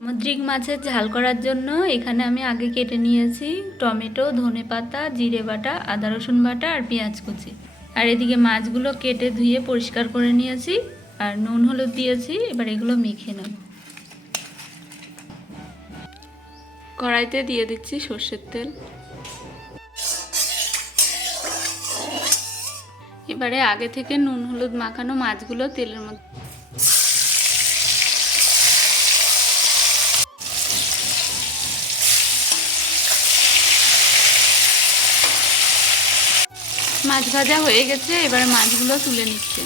সামুদ্রিক মাছের ঝাল করার জন্য এখানে আমি আগে কেটে নিয়েছি টমেটো, ধনে পাতা, জিরে বাটা, আদা রসুন বাটা আর পেঁয়াজ কুচি। আর এদিকে মাছগুলো কেটে ধুয়ে পরিষ্কার করে নিয়েছি আর নুন হলুদ দিয়েছি, এবার এগুলো মেখে নেব। কড়াইতে দিয়ে দিচ্ছি সর্ষের তেল। এবারে আগে থেকে নুন হলুদ মাখানো মাছগুলো তেলের মধ্যে মাছ ভাজা হয়ে গেছে, এবারে মাছগুলো তুলে নিচ্ছে।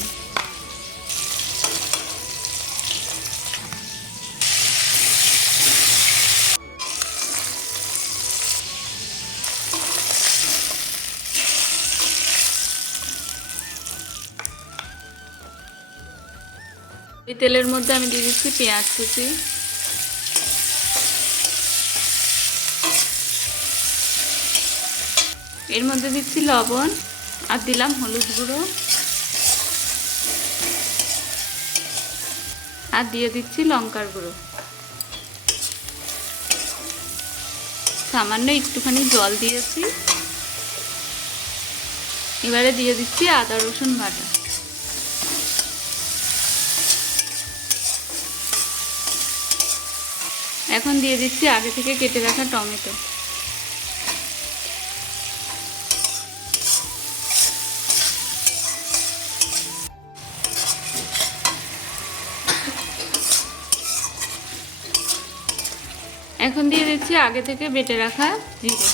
এই তেলের মধ্যে আমি দিয়ে দিচ্ছি পেঁয়াজ কুচি। এর মধ্যে দিচ্ছি লবণ। আর দিলাম হলুদ গুঁড়ো। আর দিয়ে দিচ্ছি লঙ্কার গুঁড়ো। সামান্য একটুখানি জল দিয়েছি। এবারে দিয়ে দিচ্ছি আদা রসুন বাটা। এখন দিয়ে দিচ্ছি আগে থেকে কেটে রাখা টমেটো। এখন দিয়ে দিচ্ছি আগে থেকে বেটে রাখা জিরে।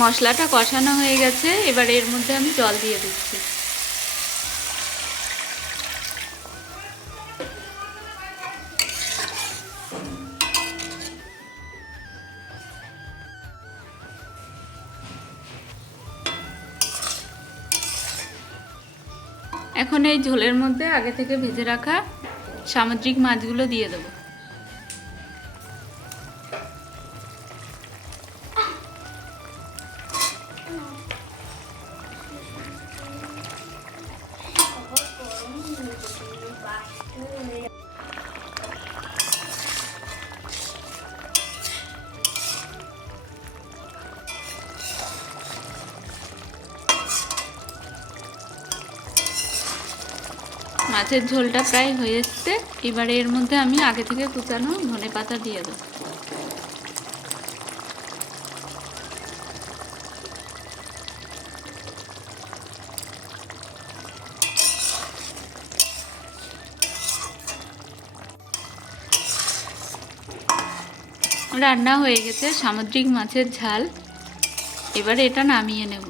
মশলাটা কষানো হয়ে গেছে, এবার এর মধ্যে আমি জল দিয়ে দিচ্ছি। এখন এই ঝোলের মধ্যে আগে থেকে ভেজে রাখা সামুদ্রিক মাছগুলো দিয়ে দেবো। মাছের ঝোলটা প্রায় হয়ে এসছে। এবারে এর মধ্যে আমি আগে থেকে কুচানো ধনে পাতা দিয়ে দেবো। রান্না হয়ে গেছে সামুদ্রিক মাছের ঝাল। এবারে এটা নামিয়ে নেব।